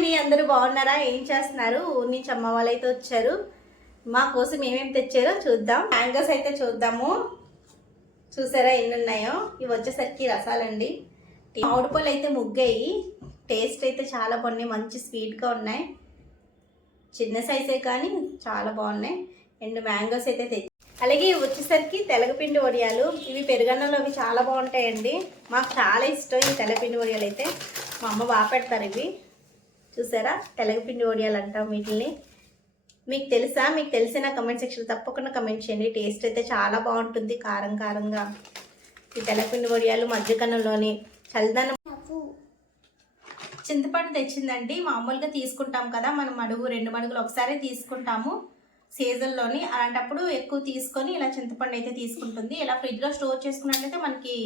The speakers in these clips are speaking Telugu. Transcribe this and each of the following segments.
అండి అందరూ బాగున్నారా? ఏం చేస్తున్నారు? ఊరి నుంచి అమ్మ వాళ్ళు అయితే వచ్చారు. మా కోసం ఏమేమి తెచ్చారో చూద్దాం. మ్యాంగోస్ అయితే చూద్దాము. చూసారా ఎన్ని ఉన్నాయో ఇవి వచ్చేసరికి రసాలండి. మామిడి పళ్ళు అయితే ముగ్గాయి. టేస్ట్ అయితే చాలా బాగున్నాయి. మంచి స్వీట్గా ఉన్నాయి. చిన్న సైజే కానీ చాలా బాగున్నాయి. అండ్ మ్యాంగోస్ అయితే తెచ్చి అలాగే ఇవి వచ్చేసరికి తెలగపిండి వడియాలు. ఇవి పెరుగన్నంలో అవి చాలా బాగుంటాయండి. మాకు చాలా ఇష్టం ఈ తెల్లపిండి వడియాలు అయితే. మా అమ్మ బాగా పెడతారు ఇవి. చూసారా? తెలగపిండి వడియాలు అంటాం వీటిని మీకు తెలుసా? మీకు తెలిసిన కమెంట్ సెక్షన్ తప్పకుండా కమెంట్ చేయండి. టేస్ట్ అయితే చాలా బాగుంటుంది కారం కారంగా. ఈ తెల్లపిండి వడియాలు మధ్యకన్నంలోని చల్లదనం చింతపండు తెచ్చిందండి. మామూలుగా తీసుకుంటాం కదా. మనం మడుగు రెండు మడుగులు ఒకసారి తీసుకుంటాము సీజన్లోని. అలాంటప్పుడు ఎక్కువ తీసుకొని ఇలా చింతపండు అయితే తీసుకుంటుంది. ఇలా ఫ్రిడ్జ్లో స్టోర్ చేసుకున్నట్లయితే మనకి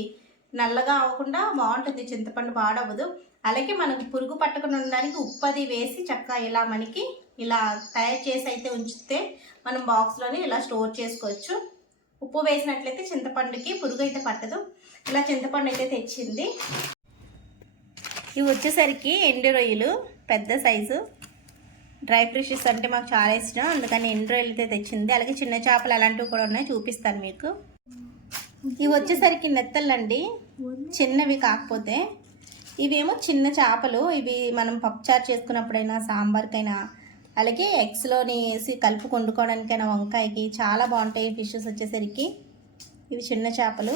నల్లగా అవ్వకుండా బాగుంటుంది. చింతపండు పాడవదు అలాగే మనకు పురుగు పట్టకుండా ఉండడానికి ఉప్పు అది వేసి చక్కగా ఇలా మనకి ఇలా తయారు చేసి అయితే ఉంచితే మనం బాక్స్లోనే ఇలా స్టోర్ చేసుకోవచ్చు. ఉప్పు వేసినట్లయితే చింతపండుకి పురుగు అయితే పట్టదు. ఇలా చింతపండు అయితే తెచ్చింది. ఇవి వచ్చేసరికి ఎండు రొయ్యలు పెద్ద సైజు. డ్రై ఫిషెస్ అంటే మాకు చాలా ఇష్టం. అందుకని ఎండు రొయ్యలు అయితే తెచ్చింది. అలాగే చిన్న చేపలు అలాంటివి కూడా ఉన్నాయి. చూపిస్తాను మీకు. ఇవి వచ్చేసరికి నెత్తళ్ళండి. చిన్నవి కాకపోతే ఇవేమో చిన్న చేపలు ఇవి మనం పప్పుచారు చేసుకున్నప్పుడైనా సాంబార్కైనా అలాగే ఎగ్స్లోని వేసి కలుపు వండుకోవడానికైనా వంకాయకి చాలా బాగుంటాయి ఫిషెస్ వచ్చేసరికి. ఇవి చిన్న చేపలు.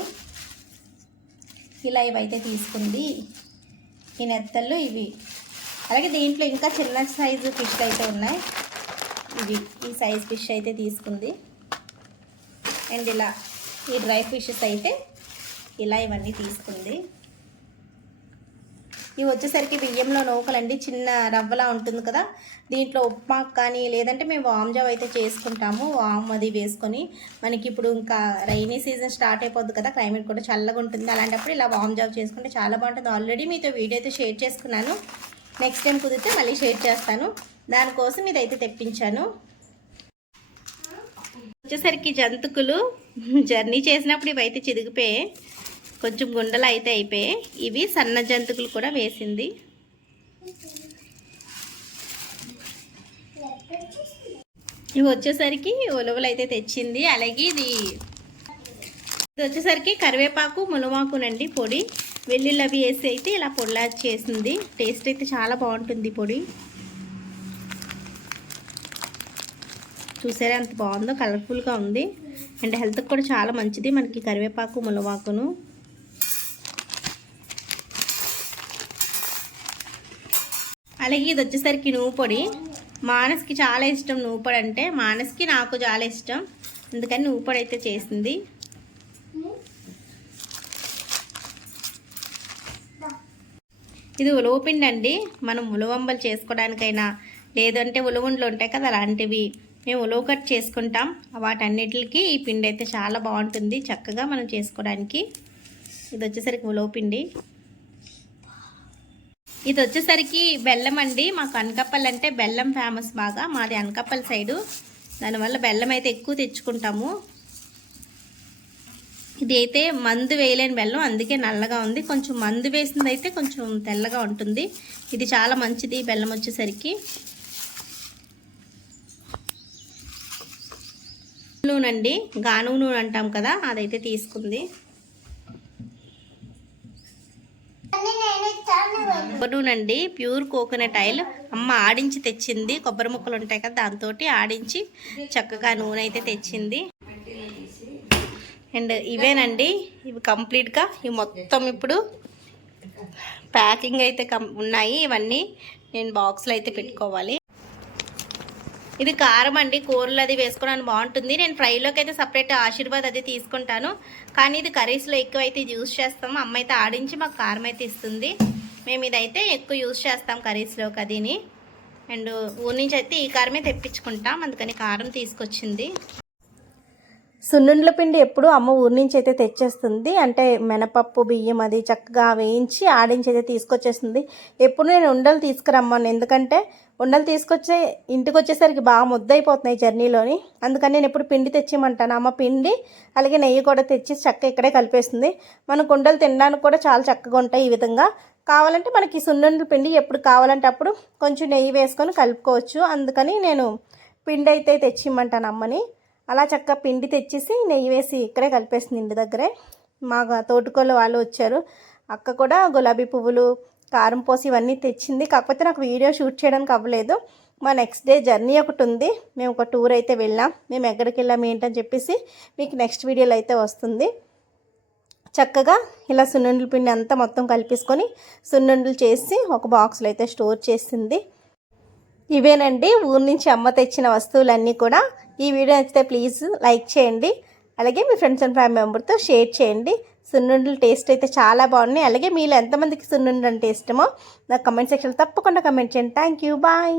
ఇలా ఇవైతే తీసుకుంది. ఈ నెత్తళ్ళు ఇవి. అలాగే దీంట్లో ఇంకా చిన్న సైజు ఫిష్ అయితే ఉన్నాయి. ఇవి ఈ సైజ్ ఫిష్ అయితే తీసుకుంది. అండ్ ఇలా ఈ డ్రై ఫిషెస్ అయితే ఇలా ఇవన్నీ తీసుకుంది. ఇవి వచ్చేసరికి బియ్యంలో నూకలండి. చిన్న రవ్వలా ఉంటుంది కదా. దీంట్లో ఉప్మా కానీ లేదంటే మేము వామ్జావ్ అయితే చేసుకుంటాము. వామ్ అది వేసుకొని మనకి ఇప్పుడు ఇంకా రైనీ సీజన్ స్టార్ట్ అయిపోద్ది కదా. క్లైమేట్ కూడా చల్లగా ఉంటుంది. అలాంటప్పుడు ఇలా వామ్జావ్ చేసుకుంటే చాలా బాగుంటుంది. ఆల్రెడీ మీతో వీడియో అయితే షేర్ చేసుకున్నాను. నెక్స్ట్ టైం కుదిరితే మళ్ళీ షేర్ చేస్తాను. దానికోసం ఇదైతే తెప్పించాను. వచ్చేసరికి జంతుకులు. జర్నీ చేసినప్పుడు ఇవైతే చిదిగిపోయాయి. కొంచెం గుండెలు అయితే అయిపోయాయి. ఇవి సన్న జంతుకులు కూడా వేసింది. ఇవి వచ్చేసరికి ఉలవలు అయితే తెచ్చింది. అలాగే ఇది ఇది వచ్చేసరికి కరివేపాకు ములమాకునండి పొడి. వెల్లుల్లి అవి వేసి అయితే ఇలా పొడిలా చేసింది. టేస్ట్ అయితే చాలా బాగుంటుంది పొడి. చూసారా ఎంత బాగుందో కలర్ఫుల్గా ఉంది. అండ్ హెల్త్కి కూడా చాలా మంచిది మనకి కరివేపాకు ములవాకును. అలాగే ఇది వచ్చేసరికి నువ్వు పొడి. మానస్కి చాలా ఇష్టం నువ్వు పొడి అంటే. మానస్కి నాకు చాలా ఇష్టం. అందుకని నువ్వు పొడి అయితే చేసింది. ఇది ఉలవపిండి అండి మనం ఉలవంబలు చేసుకోవడానికైనా లేదంటే ఉలవండ్లు ఉంటాయి కదా అలాంటివి మేము ఉలవ కట్ చేసుకుంటాం. వాటన్నిటికి ఈ పిండి అయితే చాలా బాగుంటుంది చక్కగా మనం చేసుకోవడానికి. ఇది వచ్చేసరికి ఉలవ పిండి ఇది వచ్చేసరికి బెల్లం అండి. మాకు అనకప్పల్ అంటే బెల్లం ఫేమస్ బాగా. మాది అనకప్పల్ సైడు. దానివల్ల బెల్లం అయితే ఎక్కువ తెచ్చుకుంటాము. ఇది అయితే మందు వేయలేని బెల్లం అందుకే నల్లగా ఉంది. కొంచెం మందు వేసింది అయితే కొంచెం తెల్లగా ఉంటుంది. ఇది చాలా మంచిది బెల్లం వచ్చేసరికి. నూనె అండి. గానుగ నూనె అంటాం కదా అదైతే తీసుకుంది. కొబ్బరి నూనె అండి. Pure coconut oil. అమ్మ ఆడించి తెచ్చింది. కొబ్బరి ముక్కలు ఉంటాయి కదా దాంతో ఆడించి చక్కగా నూనె అయితే తెచ్చింది. అండ్ ఇవేనండి ఇవి కంప్లీట్గా ఇవి మొత్తం ఇప్పుడు ప్యాకింగ్ అయితే కం ఉన్నాయి. ఇవన్నీ నేను బాక్స్లో అయితే పెట్టుకోవాలి. ఇది కారం అండి. కూరలు అది వేసుకోవడానికి బాగుంటుంది. నేను ఫ్రైలోకి అయితే సపరేట్ ఆశీర్వాద్ అది తీసుకుంటాను. కానీ ఇది కర్రీస్లో ఎక్కువ అయితే ఇది యూస్ చేస్తాము. అమ్మ అయితే ఆడించి మాకు కారం అయితే ఇస్తుంది. మేము ఇదైతే ఎక్కువ యూస్ చేస్తాం కర్రీస్లోకి అదిని అండ్ ఊరి నుంచి అయితే ఈ కారమే తెప్పించుకుంటాం. అందుకని కారం తీసుకొచ్చింది. సున్నుండ్ల పిండి ఎప్పుడు అమ్మ ఊరి నుంచి అయితే తెచ్చేస్తుంది. అంటే మినపప్పు బియ్యం అది చక్కగా వేయించి ఆడించి అయితే తీసుకొచ్చేస్తుంది. ఎప్పుడు నేను ఉండలు తీసుకురమ్మను. ఎందుకంటే ఉండలు తీసుకొచ్చే ఇంటికి వచ్చేసరికి బాగా ముద్దయిపోతున్నాయి జర్నీలోని. అందుకని నేను ఎప్పుడు పిండి తెచ్చిమంటాను అమ్మ పిండి అలాగే నెయ్యి కూడా తెచ్చి చక్క ఇక్కడే కలిపేస్తుంది. మనకు ఉండలు తినడానికి కూడా చాలా చక్కగా ఉంటాయి ఈ విధంగా. కావాలంటే మనకి సున్నుండల పిండి ఎప్పుడు కావాలంటే అప్పుడు కొంచెం నెయ్యి వేసుకొని కలుపుకోవచ్చు. అందుకని నేను పిండి అయితే తెచ్చిమ్మంటాను అమ్మని. అలా చక్కగా పిండి తెచ్చేసి నెయ్యి వేసి ఇక్కడే కలిపేసింది ఇంటి దగ్గరే. మా తోటకోళ్ళు వాళ్ళు వచ్చారు. అక్క కూడా గులాబీ పువ్వులు కారం పోసి ఇవన్నీ తెచ్చింది. కాకపోతే నాకు వీడియో షూట్ చేయడానికి అవ్వలేదు. మా నెక్స్ట్ డే జర్నీ ఒకటి ఉంది. మేము ఒక టూర్ అయితే వెళ్ళాం. మేము ఎక్కడికి వెళ్ళాం ఏంటని చెప్పేసి మీకు నెక్స్ట్ వీడియోలో అయితే వస్తుంది. చక్కగా ఇలా సున్నుండల పిండి అంతా మొత్తం కలిపేసుకొని సున్నుండలు చేసి ఒక బాక్స్లో అయితే స్టోర్ చేసింది. ఇవేనండి. ఊరి నుంచి అమ్మ తెచ్చిన వస్తువులన్నీ కూడా ఈ వీడియో నచ్చితే ప్లీజ్ లైక్ చేయండి. అలాగే మీ ఫ్రెండ్స్ అండ్ ఫ్యామిలీ మెంబర్తో షేర్ చేయండి. సున్నుండల టేస్ట్ అయితే చాలా బాగున్నాయి. అలాగే మీలో ఎంతమందికి సున్నుండలు అంటే ఇష్టమో నాకు కమెంట్ సెక్షన్లో తప్పకుండా కమెంట్ చేయండి. Thank you bye.